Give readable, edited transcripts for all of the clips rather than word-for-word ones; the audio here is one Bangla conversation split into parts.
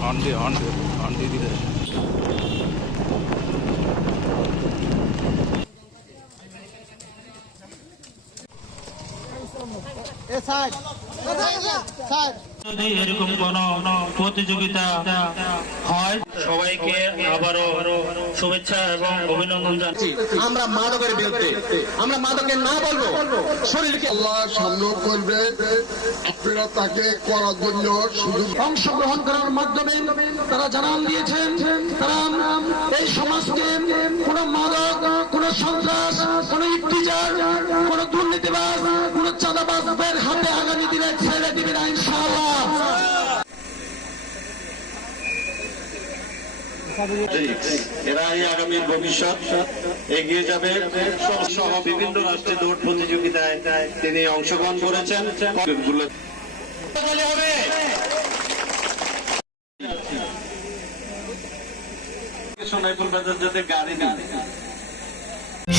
হর্ন দিয়ে দিলে যদি এরকম কোন প্রতিযোগিতা হয় সবাইকে আবারও শুভেচ্ছা এবং অভিনন্দন জানাচ্ছি। আমরা মাদকের বিরুদ্ধে, আমরা মাদকের না বলবো, শরীরকে আল্লাহ সামনে করবে, আপনারা তাকে করার জন্য সুযোগ অংশগ্রহণ করার মাধ্যমে তারা জানান দিয়েছেন তারা এই সমাজকে কোন মাদক, কোন সন্ত্রাস, কোন ইফতিজার, কোন দুর্নীতিবাজ, কোন চাঁদাবাজদের হাতে আগামী দিনে ছেড়ে দিবে না ইনশাআল্লাহ। এরাই আগামী ভবিষ্যৎ, এগিয়ে যাবে। সহ বিভিন্ন রাষ্ট্রীয় দৌড় প্রতিযোগিতায় তিনি অংশগ্রহণ করেছেন।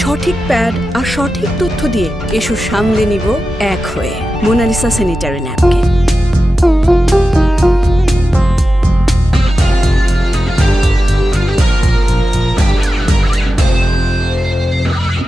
সঠিক প্যাড আর সঠিক তথ্য দিয়ে এসব সামলে নিব এক হয়ে মোনালিসা স্যানিটারি ন্যাপকিন।